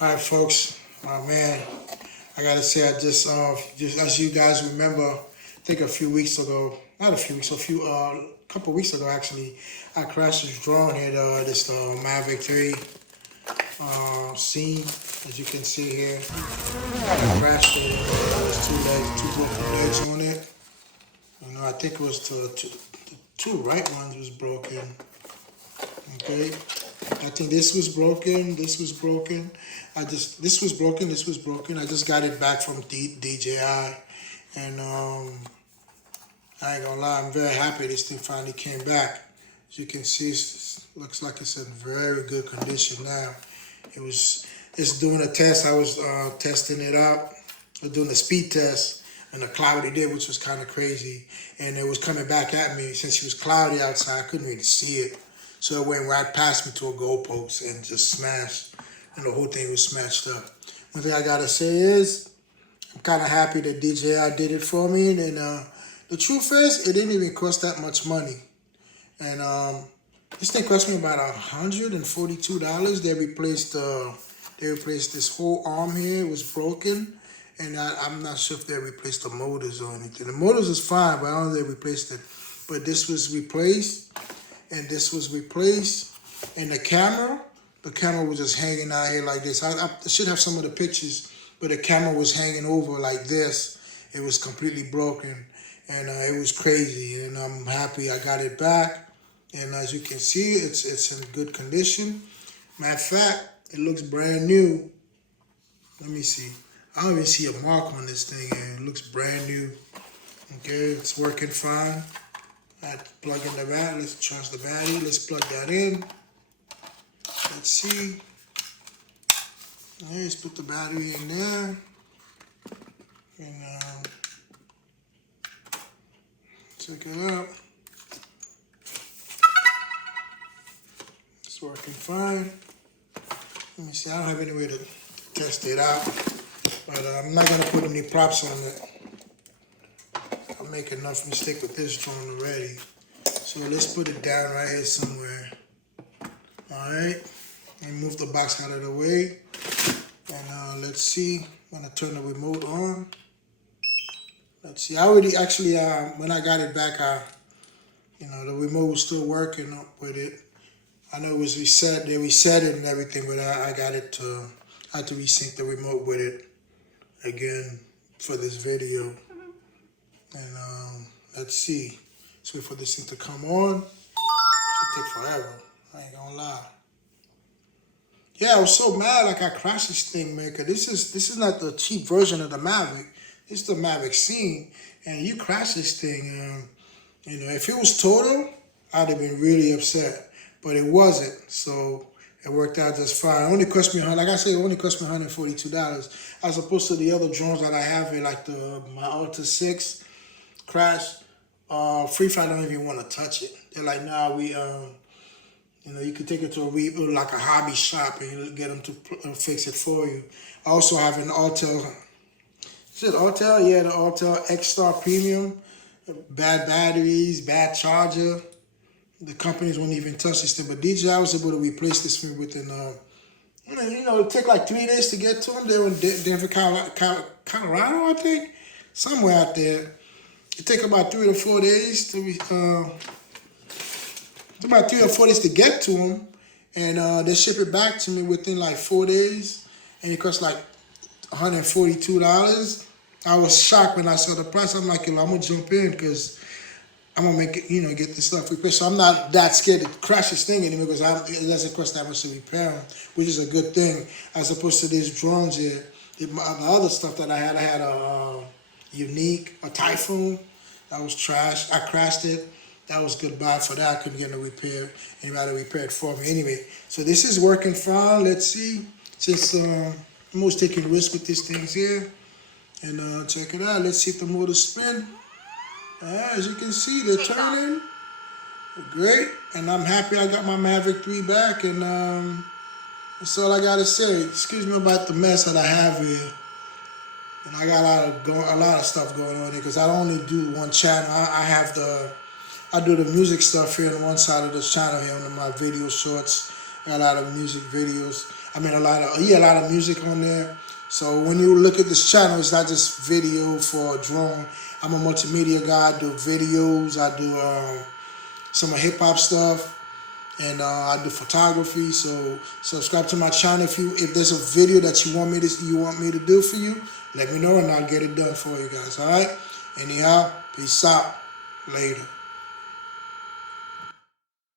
All right, folks. Oh man, I gotta say, just as you guys remember, I think a few weeks ago, not a few weeks, couple weeks ago actually, I crashed this drone here, this Mavic 3 scene, as you can see here. I crashed it. There's two broken legs on it. I think it was the two right ones was broken. Okay. I think this was broken. This was broken. This was broken. This was broken. I just got it back from DJI, and I ain't gonna lie, I'm very happy this thing finally came back. As you can see, looks like it's in very good condition now. It's doing a test. I was testing it out, doing the speed test, and the cloudy day, which was kind of crazy, and it was coming back at me. Since it was cloudy outside, I couldn't really see it. So it went right past me to a goalpost and just smashed, and the whole thing was smashed up. One thing I gotta say is, I'm kind of happy that DJI did it for me, and the truth is, it didn't even cost that much money. And this thing cost me about $142. They replaced this whole arm here. It was broken, and I'm not sure if they replaced the motors or anything. The motors is fine, but I don't know if they replaced it. But this was replaced, and this was replaced, and the camera was just hanging out here like this. I should have some of the pictures, but the camera was hanging over like this. It was completely broken, and it was crazy, and I'm happy I got it back. And as you can see, it's in good condition. Matter of fact, it looks brand new. Let me see. I don't even see a mark on this thing, and it looks brand new. Okay, it's working fine. I have to plug in the battery. Let's charge the battery. Let's plug that in. Let's see. Let's put the battery in there. And check it out. It's working fine. Let me see. I don't have any way to test it out, but I'm not gonna put any props on it. I'll make enough mistake with this drone already. So let's put it down right here somewhere. All right. And move the box out of the way. And let's see. I'm gonna turn the remote on. Let's see. I already actually when I got it back, the remote was still working with it. I know it was reset. They reset it and everything, but I got it to. I had to resync the remote with it again for this video. And let's see. Let's wait for this thing to come on. Should take forever. I ain't gonna lie. Yeah, I was so mad. Like I crashed this thing, man. Cause this is not the cheap version of the Mavic. It's the Mavic Scene, and you crash this thing. If it was total, I'd have been really upset. But it wasn't, so it worked out just fine. It only cost me, like I said, it only cost me $142, as opposed to the other drones that I have here, like my Alta 6 crash. Free Fire don't even want to touch it. They're like, nah, you can take it to like a hobby shop and you get them to fix it for you. I also have an Autel. Is it Autel? Yeah, the Autel X-Star Premium. Bad batteries, bad charger. The companies won't even touch this thing, but DJI was able to replace this thing within, it took like 3 days to get to them. They were in Denver, Colorado, I think, somewhere out there. It took about 3 to 4 days to get to them, and they ship it back to me within like 4 days, and it cost like $142. I was shocked when I saw the price. I'm like, I'm gonna jump in because I'm gonna make it, get this stuff repaired. So I'm not that scared to crash this thing anymore because it doesn't cost that much to repair them, which is a good thing, as opposed to these drones here. The other stuff that I had a Unique, a Typhoon, that was trash. I crashed it. That was goodbye for that. I couldn't get anybody to repair it for me. Anyway, so this is working fine. Let's see. Since I'm always taking risk with these things here. And check it out. Let's see if the motor spin. As you can see, they're turning. Great. And I'm happy I got my Mavic 3 back. And that's all I got to say. Excuse me about the mess that I have here. And I got a lot of stuff going on here because I don't only do one channel. I do the music stuff here on one side of this channel here on my video shorts. I got a lot of music videos. I mean, a lot of music on there. So when you look at this channel, it's not just video for a drone. I'm a multimedia guy. I do videos. I do some hip hop stuff, and I do photography. So subscribe to my channel. If there's a video that you want me to do for you, let me know and I'll get it done for you guys. All right. Anyhow, peace out. Later.